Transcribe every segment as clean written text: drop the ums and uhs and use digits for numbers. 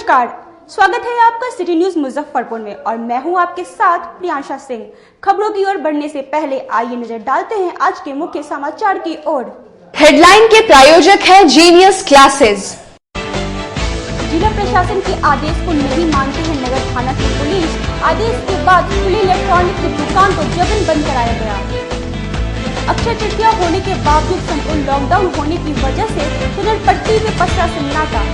नमस्कार, स्वागत है आपका सिटी न्यूज मुजफ्फरपुर में और मैं हूं आपके साथ प्रियांशा सिंह। खबरों की ओर बढ़ने से पहले आइए नजर डालते हैं आज के मुख्य समाचार की ओर। हेडलाइन के प्रायोजक हैं जीनियस क्लासेस। जिला प्रशासन के आदेश को नहीं मानते हैं नगर थाना की पुलिस। आदेश के बाद खुली इलेक्ट्रॉनिक की दुकान को जबरन बंद कराया गया। अक्षय तृतीया होने के बावजूद संपूर्ण लॉकडाउन होने की वजह से सुंदरपट्टी में पसरा सन्नाटा।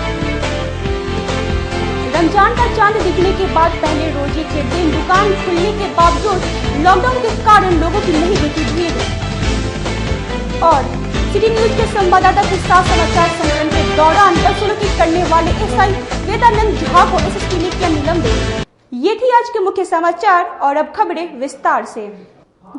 रमजान का चांद दिखने के बाद पहले रोजे के दिन दुकान खुलने के बावजूद लॉकडाउन के कारण लोगों की नहीं दिखी भीड़। और सिटी न्यूज के संवाददाता के साथ समाचार संकलन के दौरान बदसलूकी करने वाले एसआई वेदानंद झा को एसएसपी ने किया निलंबित। ये थी आज के मुख्य समाचार और अब खबरें विस्तार से।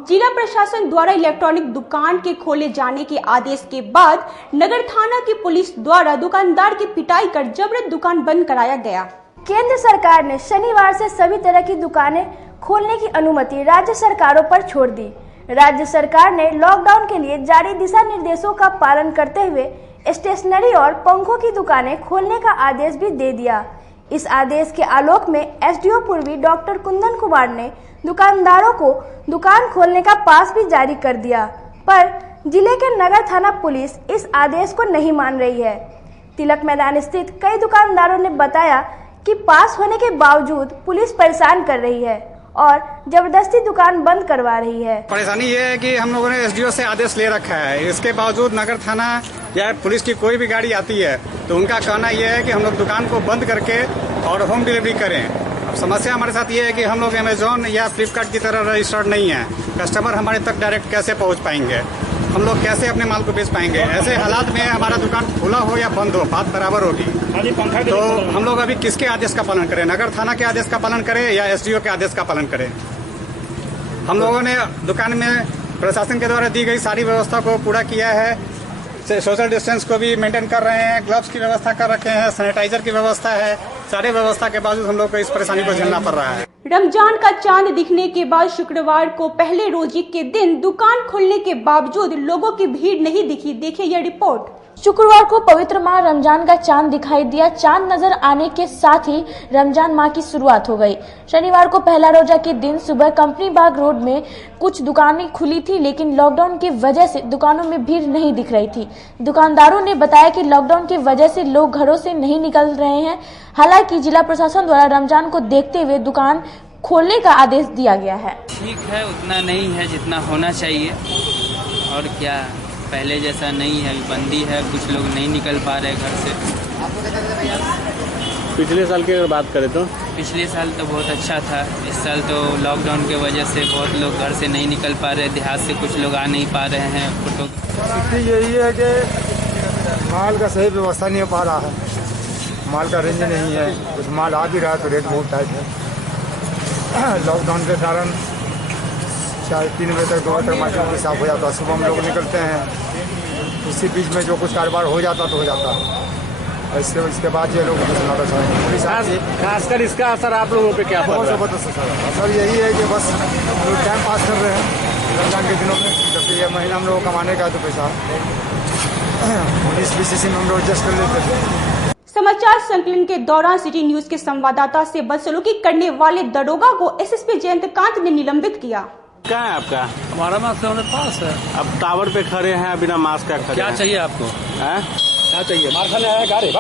जिला प्रशासन द्वारा इलेक्ट्रॉनिक दुकान के खोले जाने के आदेश के बाद नगर थाना की पुलिस द्वारा दुकानदार की पिटाई कर जबरन दुकान बंद कराया गया। केंद्र सरकार ने शनिवार से सभी तरह की दुकानें खोलने की अनुमति राज्य सरकारों पर छोड़ दी। राज्य सरकार ने लॉकडाउन के लिए जारी दिशा निर्देशों का पालन करते हुए स्टेशनरी और पंखों की दुकानें खोलने का आदेश भी दे दिया। इस आदेश के आलोक में एसडीओ पूर्वी डॉक्टर कुंदन कुमार ने दुकानदारों को दुकान खोलने का पास भी जारी कर दिया, पर जिले के नगर थाना पुलिस इस आदेश को नहीं मान रही है। तिलक मैदान स्थित कई दुकानदारों ने बताया कि पास होने के बावजूद पुलिस परेशान कर रही है और जबरदस्ती दुकान बंद करवा रही है। परेशानी ये है कि हम लोगों ने एसडीओ से आदेश ले रखा है, इसके बावजूद नगर थाना या पुलिस की कोई भी गाड़ी आती है तो उनका कहना यह है कि हम लोग दुकान को बंद करके और होम डिलीवरी करें। अब समस्या हमारे साथ ये है कि हम लोग अमेजोन या फ्लिपकार्ट की तरह रजिस्टर्ड नहीं है। कस्टमर हमारे तक डायरेक्ट कैसे पहुंच पाएंगे, हम लोग कैसे अपने माल को बेच पाएंगे। ऐसे हालात में हमारा दुकान खुला हो या बंद हो बात बराबर होगी। तो हम लोग अभी किसके आदेश का पालन करें, नगर थाना के आदेश का पालन करें या एसडीओ के आदेश का पालन करें। हम लोगों ने दुकान में प्रशासन के द्वारा दी गई सारी व्यवस्था को पूरा किया है। सोशल डिस्टेंस को भी मेंटेन कर रहे हैं, ग्लव्स की व्यवस्था कर रखे हैं, सैनिटाइजर की व्यवस्था है। सारे व्यवस्था के बावजूद हम लोग को इस परेशानी को झेलना पड़ रहा है। रमजान का चांद दिखने के बाद शुक्रवार को पहले रोजे के दिन दुकान खुलने के बावजूद लोगों की भीड़ नहीं दिखी। देखिए यह रिपोर्ट। शुक्रवार को पवित्र माह रमजान का चांद दिखाई दिया। चांद नजर आने के साथ ही रमजान माह की शुरुआत हो गई। शनिवार को पहला रोजा के दिन सुबह कंपनी बाग रोड में कुछ दुकानें खुली थी, लेकिन लॉकडाउन की वजह से दुकानों में भीड़ नहीं दिख रही थी। दुकानदारों ने बताया कि लॉकडाउन की वजह से लोग घरों से नहीं निकल रहे हैं। हालांकि जिला प्रशासन द्वारा रमजान को देखते हुए दुकान खोलने का आदेश दिया गया है। ठीक है, उतना नहीं है जितना होना चाहिए, और क्या पहले जैसा नहीं है, बंदी है, कुछ लोग नहीं निकल पा रहे घर से। पिछले साल की अगर बात करें तो पिछले साल तो बहुत अच्छा था। इस साल तो लॉकडाउन की वजह से बहुत लोग घर से नहीं निकल पा रहे, देहात से कुछ लोग आ नहीं पा रहे हैं। स्थिति यही है कि माल का सही व्यवस्था नहीं हो पा रहा है, माल का रेंज नहीं है, कुछ माल आ भी रहा है तो रेट बहुत टाइट है। लॉकडाउन के कारण 3 बजे तक 2 बजे तक मार्केट भी साफ हो जाता है। सुबह हम लोग निकलते हैं, इसी बीच में जो कुछ कारोबार हो जाता तो हो जाता है। इसके बाद ये लोग खासकर इसका असर आप लोगों पे क्या पड़ रहा है? जबरदस्त असर यही है कि बस लोग टाइम पास कर रहे हैं रमजान के दिनों में, जबकि ये महीना हम लोग कमाने का तो पैसा 19-20 इसी में हम लोग एडजस्ट कर लेते थे। समाचार संकलन के दौरान सिटी न्यूज के संवाददाता से बदसलूकी करने वाले दरोगा को एसएसपी जयंतकांत ने निलंबित किया। क्या है आपका? हमारा मास्क तो हमारे पास है। अब टावर पे खड़े हैं बिना मास्क का खड़े। क्या चाहिए आपको? क्या चाहिए? मार खाने आया गाड़ी।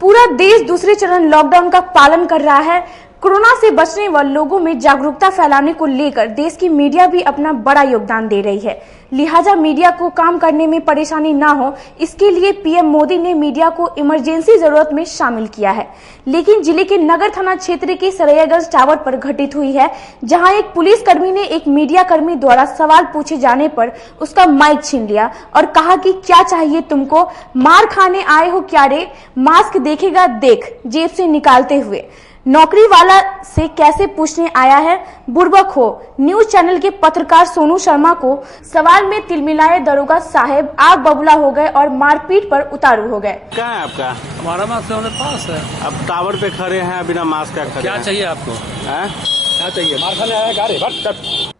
पूरा देश दूसरे चरण लॉकडाउन का पालन कर रहा है। कोरोना से बचने व लोगों में जागरूकता फैलाने को लेकर देश की मीडिया भी अपना बड़ा योगदान दे रही है। लिहाजा मीडिया को काम करने में परेशानी ना हो, इसके लिए पीएम मोदी ने मीडिया को इमरजेंसी जरूरत में शामिल किया है। लेकिन जिले के नगर थाना क्षेत्र के सरैयागंज टावर पर घटित हुई है, जहां एक पुलिसकर्मी ने एक मीडिया कर्मी द्वारा सवाल पूछे जाने पर उसका माइक छीन लिया और कहा कि क्या चाहिए तुमको, मार खाने आए हो क्या रे, मास्क देखेगा देख, जेब से निकालते हुए। नौकरी वाला से कैसे पूछने आया है, बुर्बक हो। न्यूज चैनल के पत्रकार सोनू शर्मा को सवाल में तिलमिलाए दरोगा साहब आग बबूला हो गए और मारपीट पर उतारू हो गए। क्या है आपका? हमारा मास्क तो हमारे पास है। अब टावर पे खड़े हैं बिना मास्क का खड़े। क्या चाहिए आपको? क्या चाहिए? मार खाने आया गाड़ी।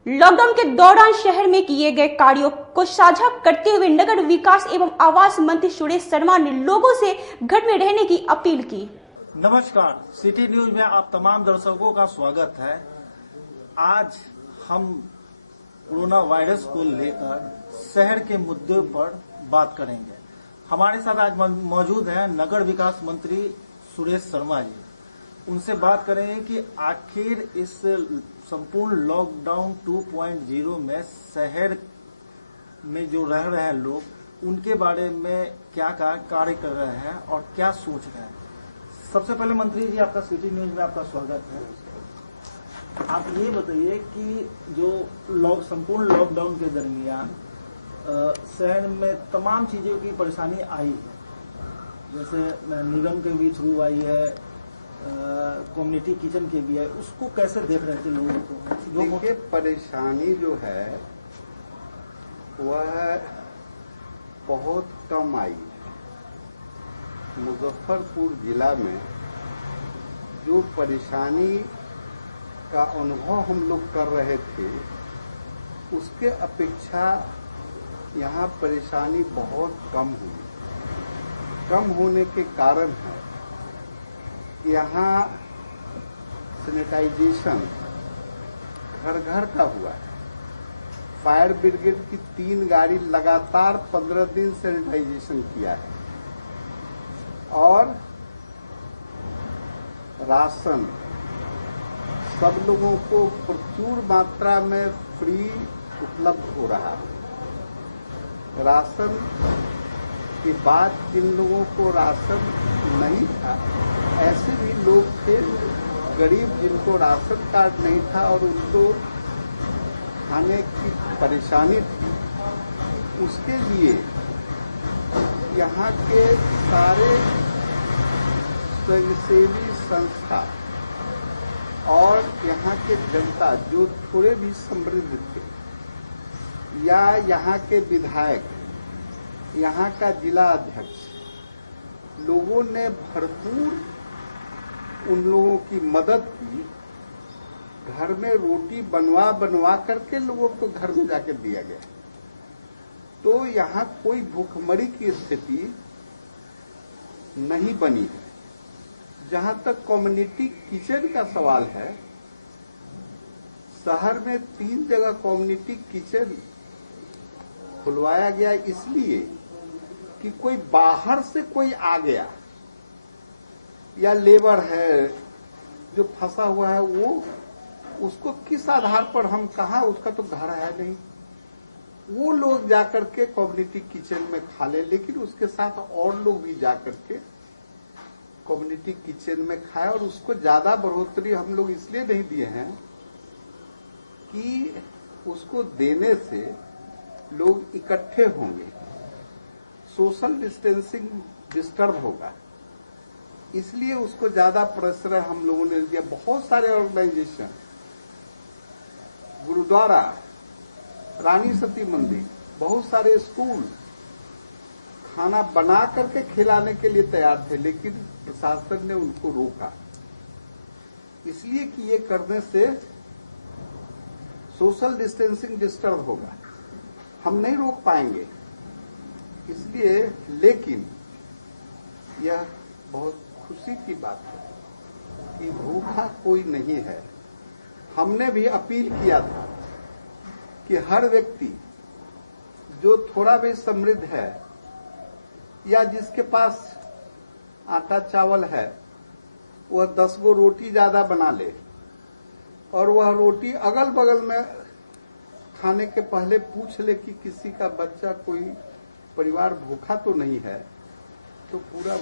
लॉकडाउन के दौरान शहर में किए गए कार्यों को साझा करते हुए नगर विकास एवं आवास मंत्री सुरेश शर्मा ने लोगों से घर में रहने की अपील की। नमस्कार, सिटी न्यूज में आप तमाम दर्शकों का स्वागत है। आज हम कोरोना वायरस को लेकर शहर के मुद्दे पर बात करेंगे। हमारे साथ आज मौजूद हैं नगर विकास मंत्री सुरेश शर्मा जी। उनसे बात करेंगे कि आखिर इस संपूर्ण लॉकडाउन 2.0 में शहर में जो रह रहे हैं लोग, उनके बारे में क्या कार्य कर रहे हैं और क्या सोच रहे हैं। सबसे पहले मंत्री जी, आपका सिटी न्यूज में आपका स्वागत है। आप ये बताइए कि जो संपूर्ण लॉकडाउन के दरमियान शहर में तमाम चीजों की परेशानी आई है, जैसे निगम के भी थ्रू आई है, कम्युनिटी किचन के भी है, उसको कैसे देख रहे थे लोगों को? देखिए, परेशानी जो है वह बहुत कम आई। मुजफ्फरपुर जिला में जो परेशानी का अनुभव हम लोग कर रहे थे, उसके अपेक्षा यहाँ परेशानी बहुत कम हुई। कम होने के कारण है कि यहाँ सैनिटाइजेशन घर घर का हुआ है। फायर ब्रिगेड की 3 गाड़ी लगातार 15 दिन सैनिटाइजेशन किया है और राशन सब लोगों को प्रचुर मात्रा में फ्री उपलब्ध हो रहा है। राशन के बाद जिन लोगों को राशन नहीं था, ऐसे भी लोग थे गरीब जिनको राशन कार्ड नहीं था और उनको खाने की परेशानी थी। उसके लिए यहाँ के सारे स्वयंसेवी संस्था और यहाँ के जनता जो थोड़े भी समृद्ध थे, या यहाँ के विधायक, यहाँ का जिला अध्यक्ष, लोगों ने भरपूर उन लोगों की मदद की। घर में रोटी बनवा करके लोगों को घर में जाकर दिया गया। तो यहाँ कोई भूखमरी की स्थिति नहीं बनी है। जहां तक कम्युनिटी किचन का सवाल है, शहर में 3 जगह कम्युनिटी किचन खुलवाया गया, इसलिए कि कोई बाहर से कोई आ गया या लेबर है जो फंसा हुआ है, वो उसको किस आधार पर हम कहा, उसका तो घर है नहीं, वो लोग जाकर के कम्युनिटी किचन में खा ले। लेकिन उसके साथ और लोग भी जाकर के कम्युनिटी किचन में खाए और उसको ज्यादा बढ़ोतरी हम लोग इसलिए नहीं दिए हैं कि उसको देने से लोग इकट्ठे होंगे, सोशल डिस्टेंसिंग डिस्टर्ब होगा, इसलिए उसको ज्यादा प्रेशर हम लोगों ने दिया। बहुत सारे ऑर्गेनाइजेशन, गुरुद्वारा, रानी सती मंदिर, बहुत सारे स्कूल खाना बना करके खिलाने के लिए तैयार थे, लेकिन प्रशासन ने उनको रोका, इसलिए कि ये करने से सोशल डिस्टेंसिंग डिस्टर्ब होगा, हम नहीं रोक पाएंगे इसलिए। लेकिन यह बहुत खुशी की बात है कि भूखा कोई नहीं है। हमने भी अपील किया था कि हर व्यक्ति जो थोड़ा भी समृद्ध है या जिसके पास आटा चावल है, वह 10 गो रोटी ज्यादा बना ले और वह रोटी अगल बगल में खाने के पहले पूछ ले कि किसी का बच्चा, कोई परिवार भूखा तो नहीं है, तो पूरा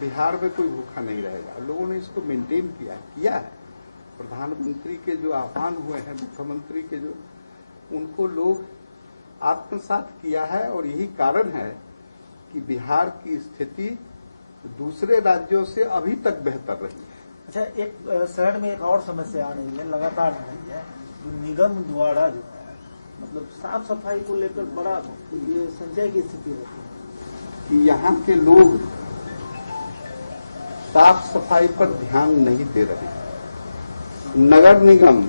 बिहार में कोई भूखा नहीं रहेगा। लोगों ने इसको मेंटेन किया है। प्रधानमंत्री के जो आह्वान हुए हैं, मुख्यमंत्री के जो, उनको लोग आत्मसात किया है और यही कारण है कि बिहार की स्थिति दूसरे राज्यों से अभी तक बेहतर रही है। अच्छा, एक शहर में एक और समस्या आ रही है, लगातार आ रही है, निगम द्वारा जो है, मतलब साफ सफाई को लेकर बड़ा ये संचय की स्थिति रहती है कि यहाँ के लोग साफ सफाई पर ध्यान नहीं दे रहे। नगर निगम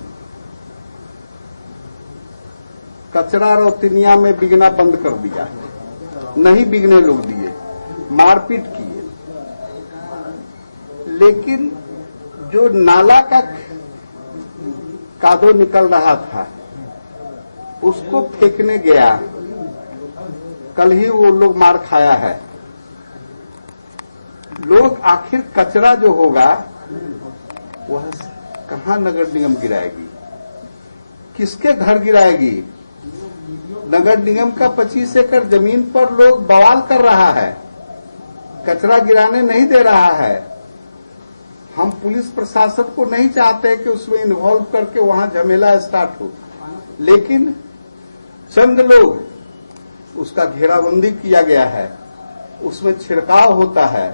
कचरा रौतनिया में बिकना बंद कर दिया, नहीं बिकने लोग दिए, मारपीट किए। लेकिन जो नाला का कादो निकल रहा था उसको फेंकने गया, कल ही वो लोग मार खाया है। लोग आखिर कचरा जो होगा वह कहाँ नगर निगम गिराएगी, किसके घर गिराएगी? नगर निगम का 25 एकड़ जमीन पर लोग बवाल कर रहा है, कचरा गिराने नहीं दे रहा है। हम पुलिस प्रशासन को नहीं चाहते कि उसमें इन्वॉल्व करके वहां झमेला स्टार्ट हो, लेकिन चंद लोग उसका घेराबंदी किया गया है, उसमें छिड़काव होता है।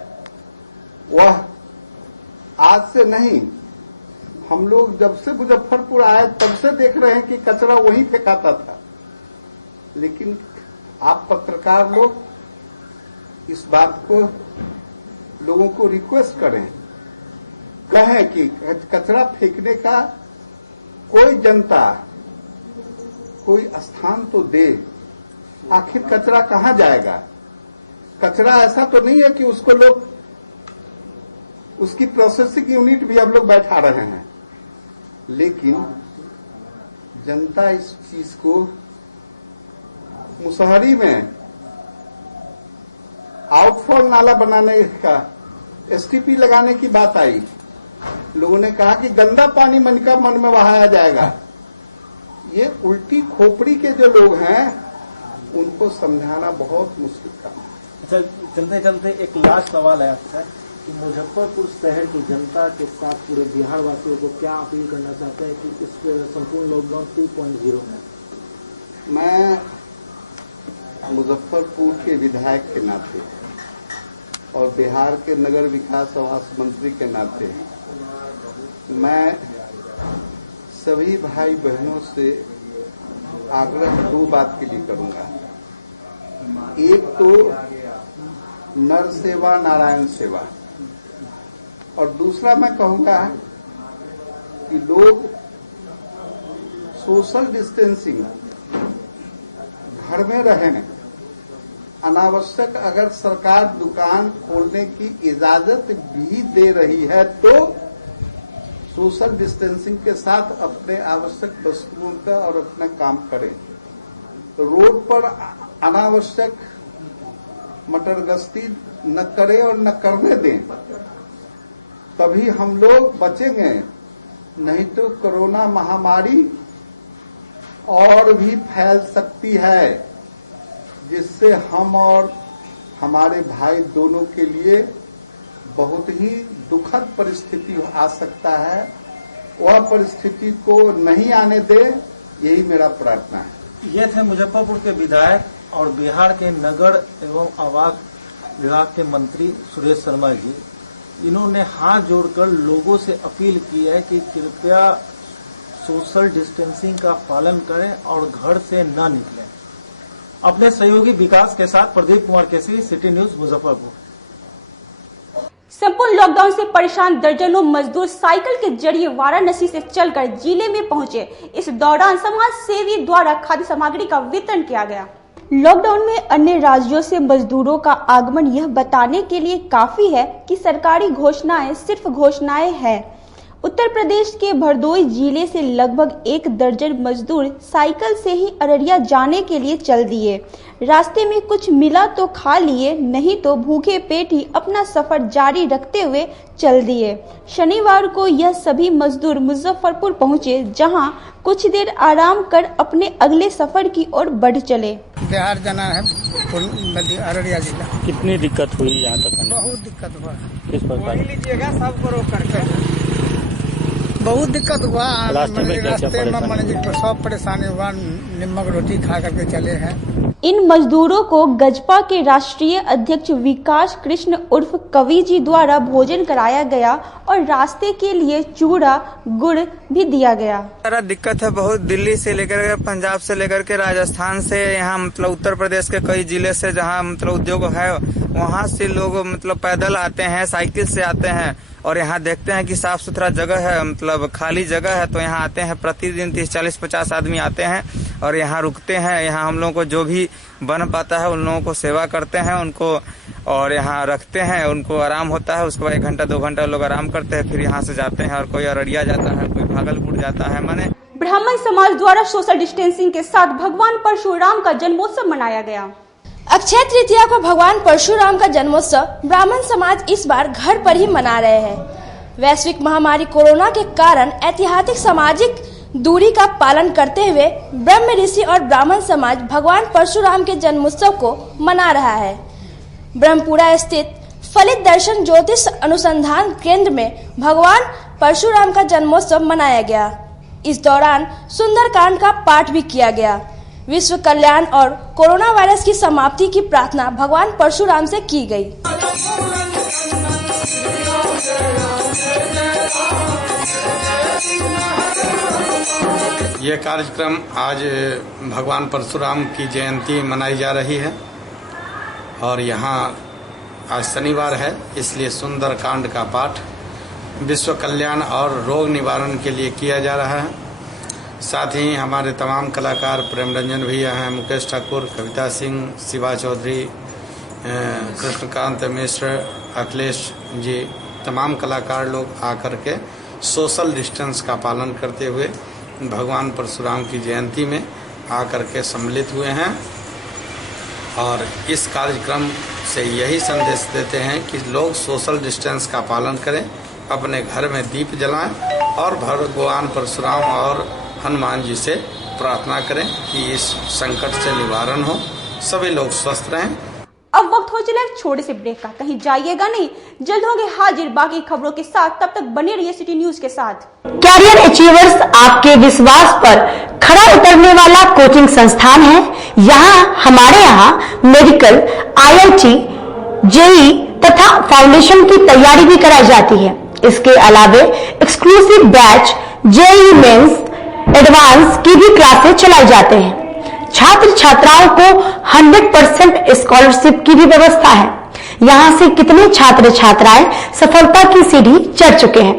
वह आज से नहीं, हम लोग जब से मुजफ्फरपुर आए तब से देख रहे हैं कि कचरा वहीं फेंकाता था। लेकिन आप पत्रकार लोग इस बात को लोगों को रिक्वेस्ट करें, कहें कि कचरा फेंकने का कोई जनता कोई स्थान तो दे। आखिर कचरा कहाँ जाएगा? कचरा ऐसा तो नहीं है कि उसको लोग, उसकी प्रोसेसिंग यूनिट भी हम लोग बैठा रहे हैं, लेकिन जनता इस चीज को, मुसहरी में आउटफॉल नाला बनाने का एसटीपी लगाने की बात आई, लोगों ने कहा कि गंदा पानी मन में बहाया जाएगा। ये उल्टी खोपड़ी के जो लोग हैं उनको समझाना बहुत मुश्किल काम है। चलते चलते एक लास्ट सवाल है आपसे कि मुजफ्फरपुर शहर की जनता के साथ पूरे बिहार वासियों को क्या अपील करना चाहते हैं कि इस संपूर्ण लॉकडाउन 2.0 में? मैं मुजफ्फरपुर के विधायक के नाते और बिहार के नगर विकास आवास मंत्री के नाते मैं सभी भाई बहनों से आग्रह दो बात के लिए करूंगा। एक तो नर सेवा नारायण सेवा, और दूसरा मैं कहूंगा कि लोग सोशल डिस्टेंसिंग, घर में रहें। अनावश्यक अगर सरकार दुकान खोलने की इजाजत भी दे रही है तो सोशल डिस्टेंसिंग के साथ अपने आवश्यक वस्तुओं का और अपना काम करें। रोड पर अनावश्यक मटरगश्ती न करें और न करने दें, तभी हम लोग बचेंगे। नहीं तो कोरोना महामारी और भी फैल सकती है, जिससे हम और हमारे भाई दोनों के लिए बहुत ही दुखद परिस्थिति आ सकता है। वह परिस्थिति को नहीं आने दे, यही मेरा प्रार्थना है। ये थे मुजफ्फरपुर के विधायक और बिहार के नगर एवं आवास विभाग के मंत्री सुरेश शर्मा जी। इन्होंने हाथ जोड़कर लोगों से अपील की है कि कृपया सोशल डिस्टेंसिंग का पालन करें और घर से न निकलें। अपने सहयोगी विकास के साथ प्रदीप कुमार केसरी, सिटी न्यूज मुजफ्फरपुर। संपूर्ण लॉकडाउन से परेशान दर्जनों मजदूर साइकिल के जरिए वाराणसी से चलकर जिले में पहुंचे। इस दौरान समाज सेवी द्वारा खाद्य सामग्री का वितरण किया गया। लॉकडाउन में अन्य राज्यों से मजदूरों का आगमन यह बताने के लिए काफी है कि सरकारी घोषणाएं सिर्फ घोषणाएं हैं। उत्तर प्रदेश के भरदोई जिले से लगभग 1 दर्जन मजदूर साइकिल से ही अररिया जाने के लिए चल दिए। रास्ते में कुछ मिला तो खा लिए, नहीं तो भूखे पेट ही अपना सफर जारी रखते हुए चल दिए। शनिवार को यह सभी मजदूर मुजफ्फरपुर पहुंचे, जहां कुछ देर आराम कर अपने अगले सफर की ओर बढ़ चले। बिहार जाना है, अररिया जिला। कितनी दिक्कत हुई यहाँ तक? बहुत दिक्कत हुआ। किस प्रकार? लीजिएगा सबको रोक करके बहुत दिक्कत हुआ। रास्ते में मान लीजिए सब परेशानी हुआ, नमक रोटी खा करके चले हैं। इन मजदूरों को गजपा के राष्ट्रीय अध्यक्ष विकास कृष्ण उर्फ कवि जी द्वारा भोजन कराया गया और रास्ते के लिए चूड़ा गुड़ भी दिया गया। सारा दिक्कत है बहुत, दिल्ली से लेकर के पंजाब से लेकर के राजस्थान से, यहाँ मतलब उत्तर प्रदेश के कई जिले से जहाँ मतलब उद्योग है वहाँ से लोग मतलब पैदल आते हैं, साइकिल से आते हैं और यहाँ देखते हैं कि साफ सुथरा जगह है, मतलब खाली जगह है, तो यहाँ आते हैं। प्रतिदिन 30-40-50 आदमी आते हैं और यहाँ रुकते हैं। यहाँ हम लोगों को जो भी बन पाता है उन लोगों को सेवा करते हैं, उनको और यहाँ रखते हैं, उनको आराम होता है। उसके बाद 1 घंटा 2 घंटा लोग आराम करते हैं, फिर यहाँ से जाते हैं और कोई अररिया जाता है, कोई भागलपुर जाता है। माने ब्राह्मण समाज द्वारा सोशल डिस्टेंसिंग के साथ भगवान परशुराम का जन्मोत्सव मनाया गया। अक्षय तृतीया को भगवान परशुराम का जन्मोत्सव ब्राह्मण समाज इस बार घर पर ही मना रहे हैं। वैश्विक महामारी कोरोना के कारण ऐतिहासिक सामाजिक दूरी का पालन करते हुए ब्रह्म ऋषि और ब्राह्मण समाज भगवान परशुराम के जन्मोत्सव को मना रहा है। ब्रह्मपुरा स्थित फलित दर्शन ज्योतिष अनुसंधान केंद्र में भगवान परशुराम का जन्मोत्सव मनाया गया। इस दौरान सुंदरकांड का पाठ भी किया गया। विश्व कल्याण और कोरोना वायरस की समाप्ति की प्रार्थना भगवान परशुराम से की गई। ये कार्यक्रम आज भगवान परशुराम की जयंती मनाई जा रही है और यहाँ आज शनिवार है, इसलिए सुंदरकांड का पाठ विश्व कल्याण और रोग निवारण के लिए किया जा रहा है। साथ ही हमारे तमाम कलाकार प्रेम रंजन भैया हैं, मुकेश ठाकुर, कविता सिंह, शिवा चौधरी, कृष्णकांत मिश्र, अखिलेश जी, तमाम कलाकार लोग आकर के सोशल डिस्टेंस का पालन करते हुए भगवान परशुराम की जयंती में आकर के सम्मिलित हुए हैं और इस कार्यक्रम से यही संदेश देते हैं कि लोग सोशल डिस्टेंस का पालन करें, अपने घर में दीप जलाएं और भगवान परशुराम और हनुमान जी से प्रार्थना करें कि इस संकट से निवारण हो, सभी लोग स्वस्थ रहें। अब वक्त हो चला एक छोटे से ब्रेक का, कहीं जाइएगा नहीं, जल्द होंगे हाजिर बाकी खबरों के साथ। तब तक बने रहिए सिटी न्यूज के साथ। कैरियर अचीवर्स आपके विश्वास पर खरा उतरने वाला कोचिंग संस्थान है। हमारे यहाँ मेडिकल, IIT, JEE तथा फाउंडेशन की तैयारी भी कराई जाती है। इसके अलावे exclusive batch JEE mains advance की भी क्लासेस चलाई जाते हैं। छात्र छात्राओं को 100% स्कॉलरशिप की भी व्यवस्था है। यहाँ से कितने छात्र छात्राएं सफलता की सीढ़ी चढ़ चुके हैं।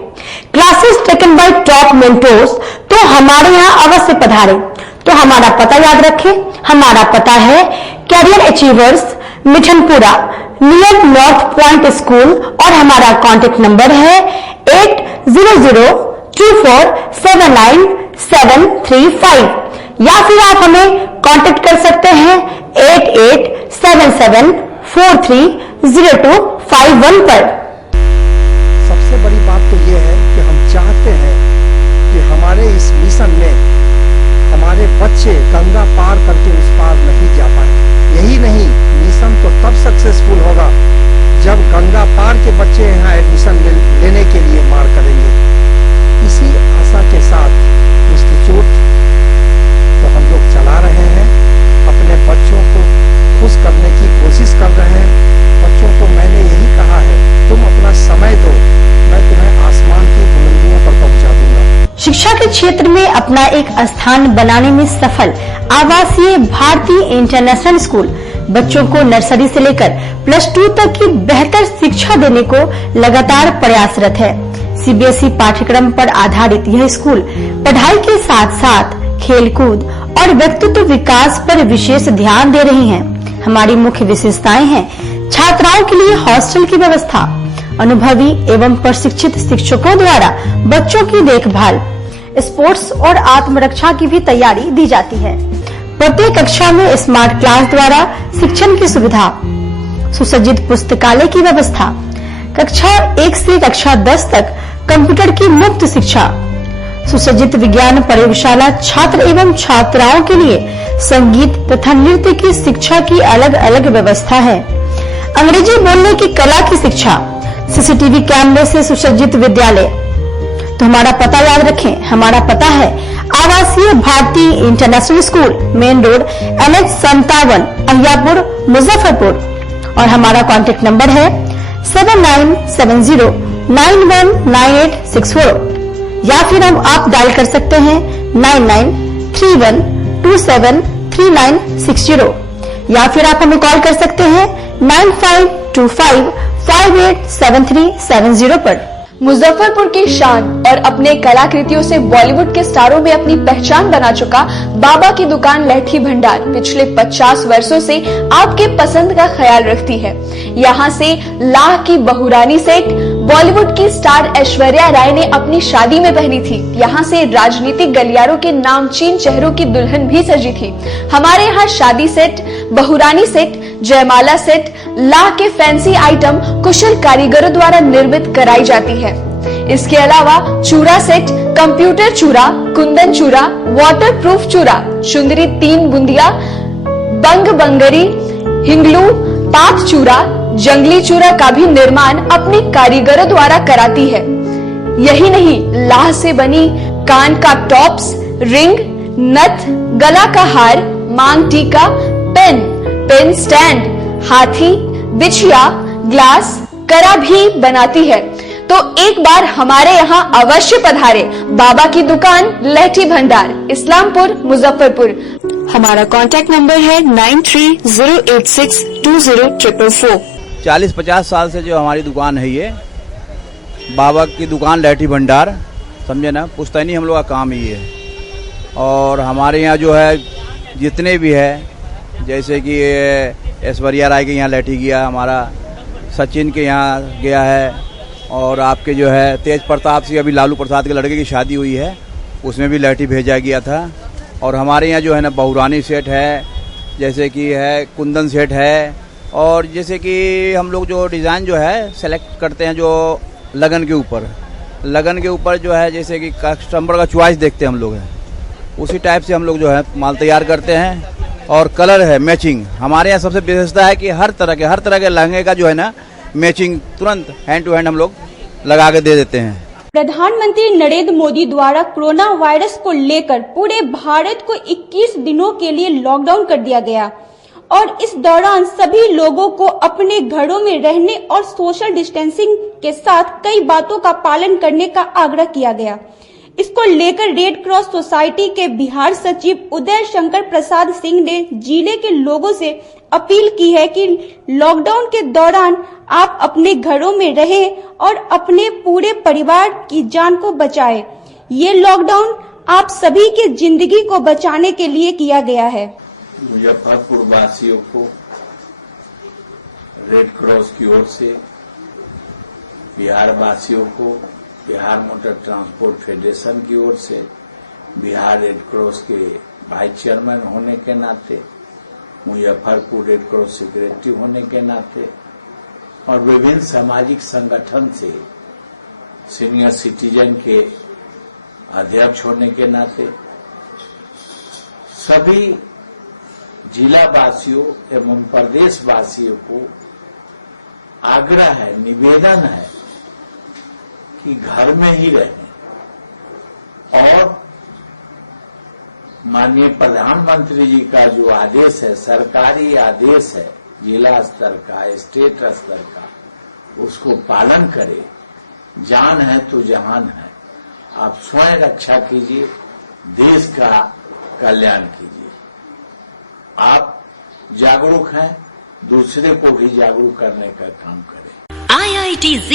Classes taken by top mentors, तो हमारे यहाँ अवश्य पधारें। तो हमारा पता याद रखें, हमारा पता है Career Achievers, Mithanpura, near North Point School और हमारा कॉन्टेक्ट नंबर है 8002479735 या फिर आप हमें कांटेक्ट कर सकते हैं 8877430251 पर। सबसे बड़ी बात तो यह है कि हम चाहते हैं कि हमारे इस मिशन में हमारे बच्चे गंगा पार करके उस पार नहीं जा पाए। यही नहीं, मिशन तो तब सक्सेसफुल होगा जब गंगा पार के बच्चे यहाँ एडमिशन लेने के लिए मार करेंगे। इसी आशा के साथ इंस्टीट्यूट तो हम लोग चला रहे हैं, अपने बच्चों को खुश करने की कोशिश कर रहे हैं। बच्चों को मैंने यही कहा है, तुम अपना समय दो, मैं तुम्हें आसमान की बुलंदियों पर पहुंचा दूंगा। शिक्षा के क्षेत्र में अपना एक स्थान बनाने में सफल आवासीय भारतीय इंटरनेशनल स्कूल बच्चों को नर्सरी से लेकर +2 तक की बेहतर शिक्षा देने को लगातार प्रयासरत है। CBSE पाठ्यक्रम पर आधारित यह स्कूल पढ़ाई के साथ साथ खेलकूद और व्यक्तित्व विकास पर विशेष ध्यान दे रही हैं। हमारी मुख्य विशेषताएं हैं छात्राओं के लिए हॉस्टल की व्यवस्था, अनुभवी एवं प्रशिक्षित शिक्षकों द्वारा बच्चों की देखभाल, स्पोर्ट्स और आत्मरक्षा की भी तैयारी दी जाती है। प्रत्येक कक्षा में स्मार्ट क्लास द्वारा शिक्षण की सुविधा, सुसज्जित पुस्तकालय की व्यवस्था, कक्षा 1 से कक्षा 10 तक कंप्यूटर की मुफ्त शिक्षा, सुसज्जित विज्ञान प्रयोगशाला, छात्र एवं छात्राओं के लिए संगीत तथा नृत्य की शिक्षा की अलग अलग व्यवस्था है। अंग्रेजी बोलने की कला की शिक्षा, CCTV कैमरे से सुसज्जित विद्यालय। तो हमारा पता याद रखें, हमारा पता है आवासीय भारतीय international school, main road NH57, Ahiyapur, Muzaffarpur और हमारा कॉन्टेक्ट नंबर है 7970919864 या फिर आप डायल कर सकते हैं 9931273960 या फिर आप हमें कॉल कर सकते हैं 9525587370 पर। मुजफ्फरपुर की शान और अपने कलाकृतियों से बॉलीवुड के स्टारों में अपनी पहचान बना चुका बाबा की दुकान लहठी भंडार पिछले 50 वर्षों से आपके पसंद का ख्याल रखती है। यहाँ से लाह की बहुरानी सेट बॉलीवुड की स्टार ऐश्वर्या राय ने अपनी शादी में पहनी थी। यहाँ से राजनीतिक गलियारों के नामचीन चेहरों की दुल्हन भी सजी थी। हमारे यहाँ शादी सेट, बहुरानी सेट, जयमाला सेट, लाह के फैंसी आइटम कुशल कारीगरों द्वारा निर्मित कराई जाती है। इसके अलावा चूड़ा सेट, कंप्यूटर चूड़ा, कुंदन चूड़ा, वाटरप्रूफ चूड़ा, चुंदरी 3 बुंदिया, बंग बंगरी, हिंगलू, पात चूड़ा, जंगली चूड़ा का भी निर्माण अपनी कारीगरों द्वारा कराती है। यही नहीं, लाह से बनी कान का टॉप्स, रिंग, नथ, गला का हार, मांग टीका, पेन स्टैंड, हाथी, बिछिया, ग्लास, करा भी बनाती है। तो एक बार हमारे यहाँ अवश्य पधारे। बाबा की दुकान लहठी भंडार, इस्लामपुर, मुजफ्फरपुर। हमारा कांटेक्ट नंबर है 9308620444। 40-50 साल से जो हमारी दुकान है, ये बाबा की दुकान लहठी भंडार, समझे ना, पुश्तैनी हम लोग का काम ही है। और हमारे यहाँ जो है जितने भी है, जैसे कि ऐश्वर्या राय के यहाँ लहठी गया, हमारा सचिन के यहाँ गया है, और आपके जो है तेज प्रताप सिंह, अभी लालू प्रसाद के लड़के की शादी हुई है, उसमें भी लहठी भेजा गया था। और हमारे यहाँ जो है ना बहुरानी सेट है, जैसे कि है कुंदन सेट है, और जैसे कि हम लोग जो डिज़ाइन जो है सेलेक्ट करते हैं, जो लगन के ऊपर जो है, जैसे कि कस्टमर का चॉइस देखते हैं हम लोग, है उसी टाइप से हम लोग जो है माल तैयार करते हैं। और कलर है मैचिंग, हमारे यहाँ सबसे विशेषता है कि हर तरह के लहंगे का जो है ना मैचिंग तुरंत हैंड टू हैंड हम लोग लगा के दे देते हैं। प्रधानमंत्री नरेंद्र मोदी द्वारा कोरोना वायरस को लेकर पूरे भारत को 21 दिनों के लिए लॉकडाउन कर दिया गया और इस दौरान सभी लोगों को अपने घरों में रहने और सोशल डिस्टेंसिंग के साथ कई बातों का पालन करने का आग्रह किया गया। इसको लेकर रेड क्रॉस सोसाइटी के बिहार सचिव उदय शंकर प्रसाद सिंह ने जिले के लोगों से अपील की है कि लॉकडाउन के दौरान आप अपने घरों में रहें और अपने पूरे परिवार की जान को बचाएं। ये लॉकडाउन आप सभी के जिंदगी को बचाने के लिए किया गया है। मुजफ्फरपुर वासियों को रेड क्रॉस की ओर से, बिहार वासियों को बिहार मोटर ट्रांसपोर्ट फेडरेशन की ओर से, बिहार रेड क्रॉस के वाइस चेयरमैन होने के नाते, मुजफ्फरपुर रेड क्रॉस सेक्रेटरी होने के नाते और विभिन्न सामाजिक संगठन से सीनियर सिटीजन के अध्यक्ष होने के नाते सभी जिला वासियों एवं प्रदेश वासियों को आग्रह है, निवेदन है कि घर में ही रहें और माननीय प्रधानमंत्री जी का जो आदेश है, सरकारी आदेश है, जिला स्तर का, स्टेट स्तर का, उसको पालन करें। जान है तो जहान है। आप स्वयं रक्षा कीजिए, देश का कल्याण कीजिए। आप जागरूक हैं, दूसरे को भी जागरूक करने का काम करें। IITZ,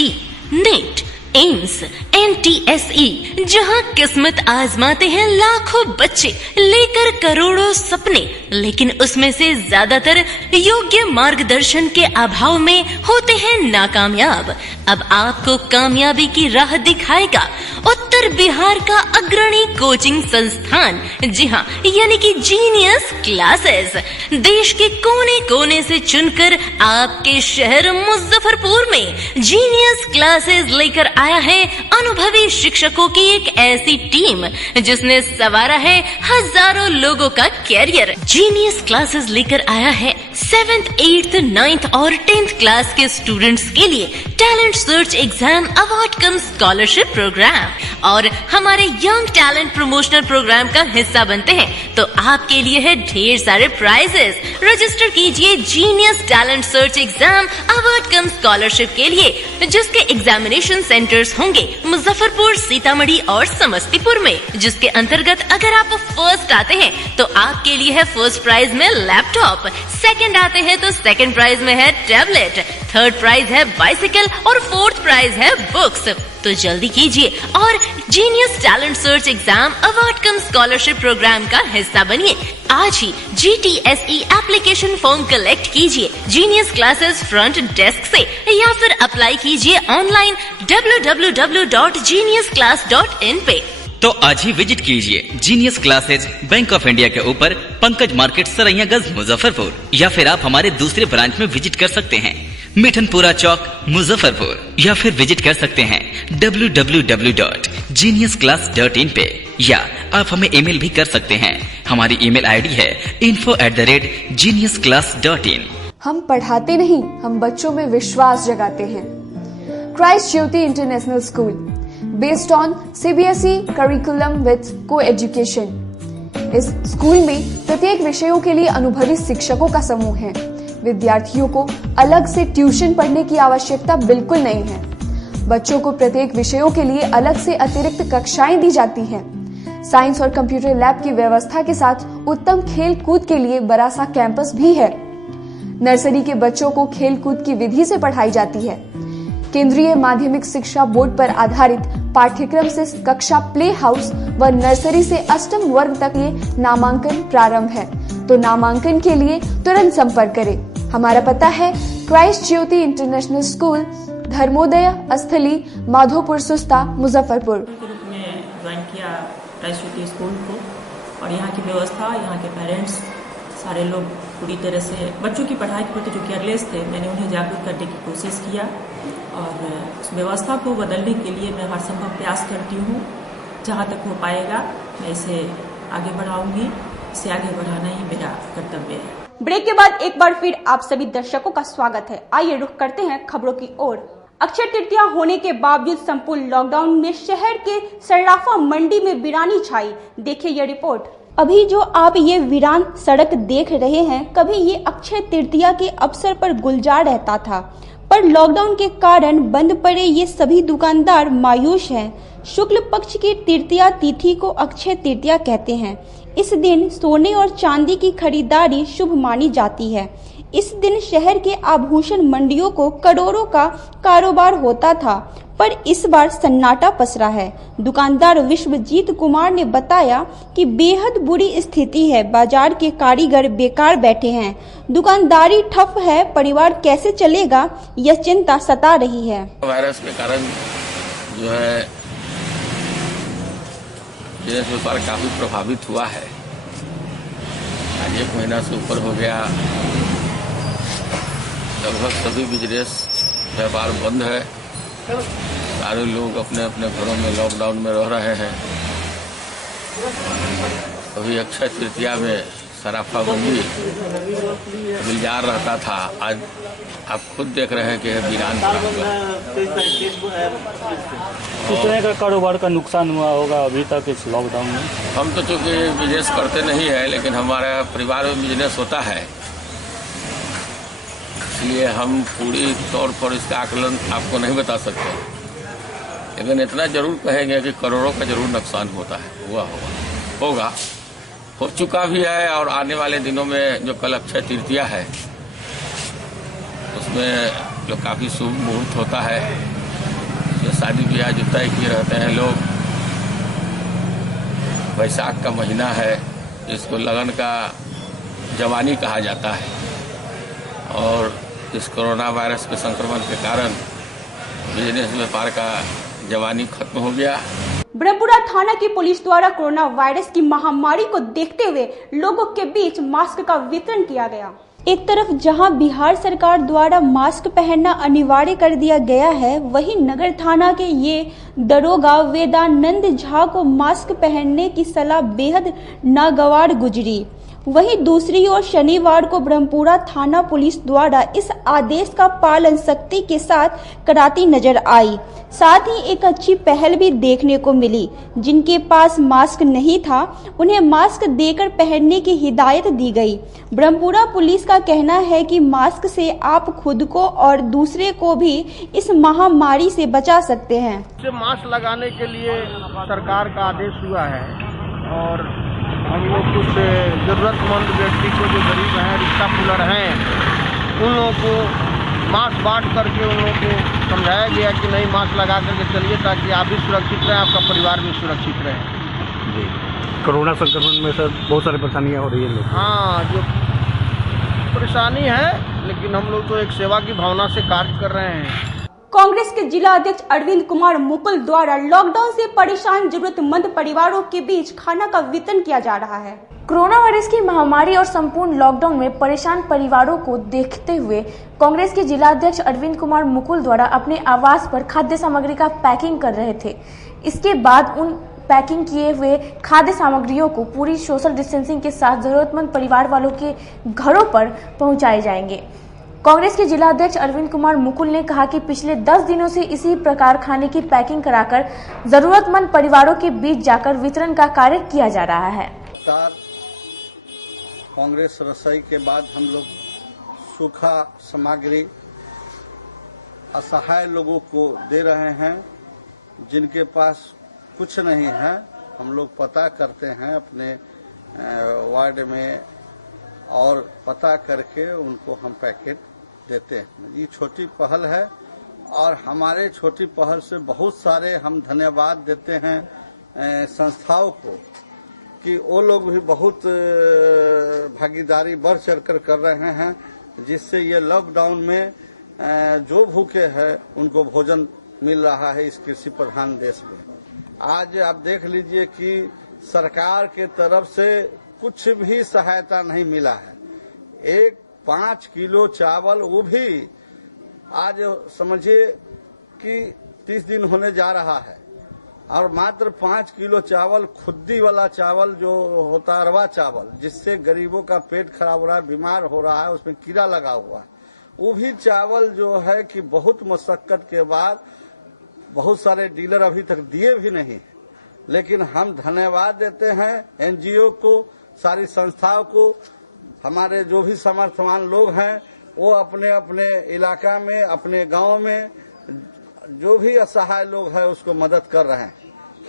NET, एम्स, NTSE, जहां किस्मत आजमाते हैं लाखों बच्चे, लेकर करोड़ों सपने, लेकिन उसमें से ज्यादातर योग्य मार्गदर्शन के अभाव में होते हैं नाकामयाब। अब आपको कामयाबी की राह दिखाएगा उत्तर बिहार का अग्रणी कोचिंग संस्थान, जी हाँ, यानी कि जीनियस क्लासेस। देश के कोने कोने से चुनकर आपके शहर मुजफ्फरपुर में जीनियस क्लासेस लेकर आया है अनुभवी शिक्षकों की एक ऐसी टीम जिसने संवारा है हजारों लोगों का कैरियर। जीनियस क्लासेस लेकर आया है 7th, 8th, 9th और 10th क्लास के स्टूडेंट्स के लिए talent search exam, award cum scholarship programme और हमारे यंग टैलेंट प्रमोशनल प्रोग्राम का हिस्सा बनते हैं तो आपके लिए है ढेर सारे प्राइजेस। रजिस्टर कीजिए genius Talent search exam, award cum scholarship के लिए, जिसके एग्जामिनेशन सेंटर्स होंगे मुजफ्फरपुर, सीतामढ़ी और समस्तीपुर में, जिसके अंतर्गत अगर आप फर्स्ट आते हैं तो आपके लिए है फर्स्ट प्राइज में लैपटॉप, सेकंड आते हैं तो सेकंड प्राइज में है टैबलेट, 3rd प्राइज है बाइसिकल और 4th प्राइज है बुक्स। तो जल्दी कीजिए और Genius Talent search exam award cum scholarship Programme का हिस्सा बनिए। आज ही GTSE एप्लीकेशन फॉर्म कलेक्ट कीजिए जीनियस क्लासेस फ्रंट डेस्क से या फिर अप्लाई कीजिए ऑनलाइन www.geniusclass.in पे। तो आज ही विजिट कीजिए genius classes bank of India के ऊपर पंकज मार्केट सरैयागंज मुजफ्फरपुर, या फिर आप हमारे दूसरे ब्रांच में विजिट कर सकते हैं मिठनपुरा चौक मुजफ्फरपुर, या फिर विजिट कर सकते हैं www.geniusclass.in पे, या आप हमें ईमेल भी कर सकते हैं। हमारी ईमेल आईडी है info@geniusclass.in। हम पढ़ाते नहीं, हम बच्चों में विश्वास जगाते हैं। Christ Jyoti international school based on CBSE curriculum with co-education. इस स्कूल में प्रत्येक विषयों के लिए अनुभवी शिक्षकों का समूह है। विद्यार्थियों को अलग से ट्यूशन पढ़ने की आवश्यकता बिल्कुल नहीं है। बच्चों को प्रत्येक विषयों के लिए अलग से अतिरिक्त कक्षाएं दी जाती हैं। साइंस और कंप्यूटर लैब की व्यवस्था के साथ उत्तम खेल कूद के लिए बड़ा सा कैंपस भी है। नर्सरी के बच्चों को खेल कूद की विधि से पढ़ाई जाती है। केंद्रीय माध्यमिक शिक्षा बोर्ड पर आधारित पाठ्यक्रम से कक्षा प्ले हाउस व नर्सरी से अष्टम वर्ग तक ये नामांकन प्रारंभ है। तो नामांकन के लिए तुरंत संपर्क करें। हमारा पता है Christ Jyoti international school, Dharmodaya स्थली, माधोपुर सुस्ता, मुजफ्फरपुर। ग्रुप में ज्वाइन किया क्राइस्ट ज्योति स्कूल को, और यहाँ की व्यवस्था, यहाँ के पेरेंट्स सारे लोग पूरी तरह से बच्चों की पढ़ाई के प्रति जो केयरलेस थे, मैंने उन्हें जागरूक करने की कोशिश किया और उस व्यवस्था को बदलने के लिए मैं हर संभव प्रयास करती हूँ। जहाँ तक हो पाएगा मैं इसे आगे बढ़ाऊंगी। इसे आगे बढ़ाना ही मेरा कर्तव्य है। ब्रेक के बाद एक बार फिर आप सभी दर्शकों का स्वागत है। आइए रुख करते हैं खबरों की ओर। अक्षय तृतीया होने के बावजूद संपूर्ण लॉकडाउन में शहर के सर्राफा मंडी में वीरानी छाई। देखिए यह रिपोर्ट। अभी जो आप ये वीरान सड़क देख रहे हैं, कभी ये अक्षय तृतीया के अवसर पर गुलजार रहता था, पर लॉकडाउन के कारण बंद पड़े ये सभी दुकानदार मायूस हैं। शुक्ल पक्ष की तृतीया तिथि को अक्षय तृतीया कहते हैं। इस दिन सोने और चांदी की खरीदारी शुभ मानी जाती है। इस दिन शहर के आभूषण मंडियों को करोड़ों का कारोबार होता था, पर इस बार सन्नाटा पसरा है। दुकानदार विश्वजीत कुमार ने बताया कि बेहद बुरी स्थिति है, बाजार के कारीगर बेकार बैठे हैं, दुकानदारी ठप है, परिवार कैसे चलेगा यह चिंता सता रही है। वायरस के कारण जो है बिजनेस व्यापार काफी प्रभावित हुआ है। आज 1 महीना से ऊपर हो गया, लगभग सभी बिजनेस व्यापार बंद है। सारे लोग अपने अपने घरों में लॉकडाउन में रह रहे हैं। अभी अक्षय तृतीया में सराफा मंडी गुलजार रहता था, आज आप खुद देख रहे हैं कि वीरान पड़ा हुआ है। कितने का कारोबार का नुकसान हुआ होगा अभी तक इस लॉकडाउन में? हम तो चूँकि बिजनेस करते नहीं है, लेकिन हमारे परिवार में बिजनेस होता है, इसलिए हम पूरी तौर पर इसका आकलन आपको नहीं बता सकते, लेकिन इतना जरूर कहेंगे कि करोड़ों का जरूर नुकसान होता है, होगा, हो चुका भी है। और आने वाले दिनों में जो कल अक्षय तृतीया है उसमें जो काफी शुभ मुहूर्त होता है, जो शादी ब्याह जो तय किए रहते हैं लोग। वैशाख का महीना है, इसको लगन का जवानी कहा जाता है, और इस कोरोना वायरस के संक्रमण के कारण बिजनेस व्यापार का जवानी खत्म हो गया। ब्रह्मपुरा थाना की पुलिस द्वारा कोरोना वायरस की महामारी को देखते हुए लोगों के बीच मास्क का वितरण किया गया। एक तरफ जहां बिहार सरकार द्वारा मास्क पहनना अनिवार्य कर दिया गया है, वहीं नगर थाना के ये दरोगा वेदानंद झा को मास्क पहनने की सलाह बेहद नागवार गुजरी। वहीं दूसरी ओर शनिवार को ब्रह्मपुरा थाना पुलिस द्वारा इस आदेश का पालन सख्ती के साथ कराती नजर आई। साथ ही एक अच्छी पहल भी देखने को मिली। जिनके पास मास्क नहीं था उन्हें मास्क देकर पहनने की हिदायत दी गई। ब्रह्मपुरा पुलिस का कहना है कि मास्क से आप खुद को और दूसरे को भी इस महामारी से बचा सकते हैं। मास्क लगाने के लिए सरकार का आदेश हुआ है, और हम लोग कुछ जरूरतमंद व्यक्ति को, जो गरीब हैं, रिक्शा पुलर हैं, उन लोगों को मास्क बांट करके उन लोगों को समझाया गया कि नहीं मास्क लगा करके चलिए ताकि आप भी सुरक्षित रहें, आपका परिवार भी सुरक्षित रहे। जी, कोरोना संक्रमण में सर बहुत सारी परेशानियाँ हो रही है लोग। हाँ, जो परेशानी है, लेकिन हम लोग तो एक सेवा की भावना से कार्य कर रहे हैं। कांग्रेस के जिला अध्यक्ष अरविंद कुमार मुकुल द्वारा लॉकडाउन से परेशान जरूरतमंद परिवारों के बीच खाना का वितरण किया जा रहा है। कोरोना वायरस की महामारी और संपूर्ण लॉकडाउन में परेशान परिवारों को देखते हुए कांग्रेस के जिला अध्यक्ष अरविंद कुमार मुकुल द्वारा अपने आवास पर खाद्य सामग्री का पैकिंग कर रहे थे। इसके बाद उन पैकिंग किए हुए खाद्य सामग्रियों को पूरी सोशल डिस्टेंसिंग के साथ जरूरतमंद परिवार वालों के घरों पर पहुंचाए जाएंगे। कांग्रेस के जिला अध्यक्ष अरविंद कुमार मुकुल ने कहा कि पिछले 10 दिनों से इसी प्रकार खाने की पैकिंग कराकर जरूरतमंद परिवारों के बीच जाकर वितरण का कार्य किया जा रहा है। कांग्रेस रसोई के बाद हम लोग सूखा सामग्री असहाय लोगों को दे रहे हैं। जिनके पास कुछ नहीं है, हम लोग पता करते हैं अपने वार्ड में और पता करके उनको हम पैकेट देते हैं। ये छोटी पहल है और हमारे छोटी पहल से बहुत सारे हम धन्यवाद देते हैं संस्थाओं को कि वो लोग भी बहुत भागीदारी बढ़ चढ़कर कर रहे हैं, जिससे ये लॉकडाउन में जो भूखे हैं उनको भोजन मिल रहा है इस कृषि प्रधान देश में। आज आप देख लीजिए कि सरकार के तरफ से कुछ भी सहायता नहीं मिला है। 5 किलो चावल, वो भी आज समझिए कि 30 दिन होने जा रहा है और मात्र 5 किलो चावल, खुद्दी वाला चावल जो होता है अरवा चावल, जिससे गरीबों का पेट खराब हो रहा है, बीमार हो रहा है, उसमें कीड़ा लगा हुआ है, वो भी चावल जो है कि बहुत मशक्कत के बाद बहुत सारे डीलर अभी तक दिए भी नहीं है। लेकिन हम धन्यवाद देते हैं एनजीओ को, सारी संस्थाओं को, हमारे जो भी समर्थवान लोग हैं वो अपने अपने इलाका में, अपने गांव में जो भी असहाय लोग हैं उसको मदद कर रहे हैं।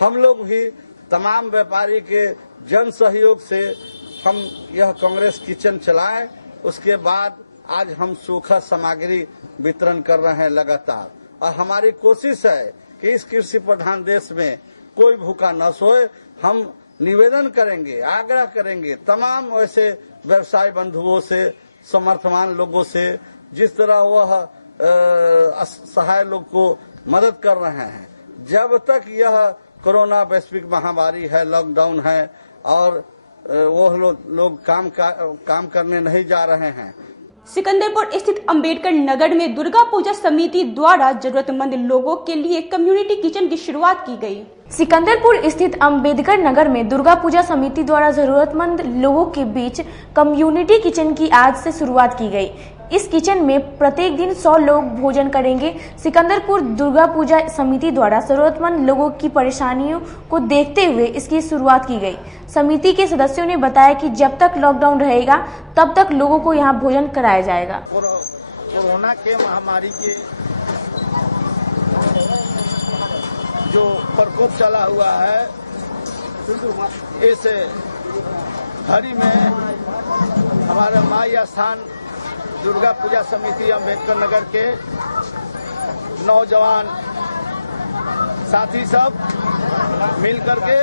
हम लोग भी तमाम व्यापारी के जन सहयोग से हम यह कांग्रेस किचन चलाएं। उसके बाद आज हम सूखा सामग्री वितरण कर रहे हैं लगातार, और हमारी कोशिश है कि इस कृषि प्रधान देश में कोई भूखा न सोए। हम निवेदन करेंगे, आग्रह करेंगे तमाम ऐसे व्यवसाय बंधुओं से, समर्थवान लोगों से, जिस तरह वह असहाय लोग को मदद कर रहे हैं। जब तक यह कोरोना वैश्विक महामारी है, लॉकडाउन है और वो लोग काम करने नहीं जा रहे हैं। सिकंदरपुर स्थित अंबेडकर नगर में दुर्गा पूजा समिति द्वारा जरूरतमंद लोगों के लिए कम्युनिटी किचन की शुरुआत की गई। सिकंदरपुर स्थित अंबेडकर नगर में दुर्गा पूजा समिति द्वारा जरूरतमंद लोगों के बीच कम्युनिटी किचन की आज से शुरुआत की गई। इस किचन में प्रत्येक दिन 100 लोग भोजन करेंगे। सिकंदरपुर दुर्गा पूजा समिति द्वारा जरूरतमंद लोगों की परेशानियों को देखते हुए इसकी शुरुआत की गई। समिति के सदस्यों ने बताया कि जब तक लॉकडाउन रहेगा तब तक लोगों को यहां भोजन कराया जाएगा। कोरोना के महामारी के जो प्रकोप चला हुआ है, इस घड़ी में हमारे माई स्थान दुर्गा पूजा समिति अंबेडकर नगर के नौजवान साथी सब मिल करके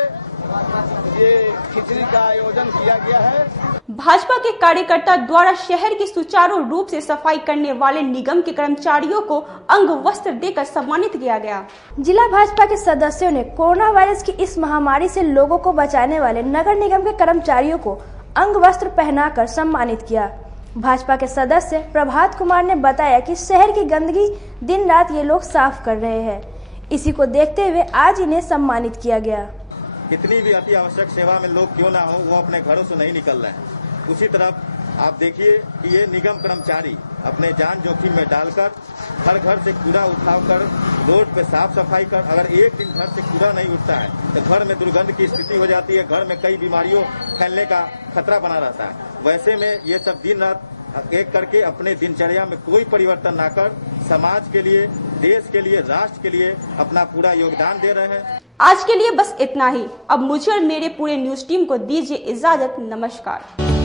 ये खिचड़ी का आयोजन किया गया है। भाजपा के कार्यकर्ता द्वारा शहर की सुचारू रूप से सफाई करने वाले निगम के कर्मचारियों को अंग वस्त्र देकर सम्मानित किया गया। जिला भाजपा के सदस्यों ने कोरोना वायरस की इस महामारी से लोगों को बचाने वाले नगर निगम के कर्मचारियों को अंग वस्त्र पहनाकर सम्मानित किया। भाजपा के सदस्य प्रभात कुमार ने बताया कि शहर की गंदगी दिन रात ये लोग साफ कर रहे हैं। इसी को देखते हुए आज इन्हें सम्मानित किया गया। कितनी भी अति आवश्यक सेवा में लोग क्यों ना हो, वो अपने घरों से नहीं निकल रहे हैं। उसी तरफ आप देखिए कि ये निगम कर्मचारी अपने जान जोखिम में डालकर हर घर से कूड़ा उठाकर रोड पे साफ सफाई कर, अगर एक दिन घर से कूड़ा नहीं उठता है तो घर में दुर्गंध की स्थिति हो जाती है, घर में कई बीमारियों फैलने का खतरा बना रहता है। वैसे में ये सब दिन रात एक करके अपने दिनचर्या में कोई परिवर्तन ना कर समाज के लिए, देश के लिए, राष्ट्र के लिए अपना पूरा योगदान दे रहे हैं। आज के लिए बस इतना ही। अब मुझे और मेरे पूरे न्यूज टीम को दीजिए इजाजत। नमस्कार।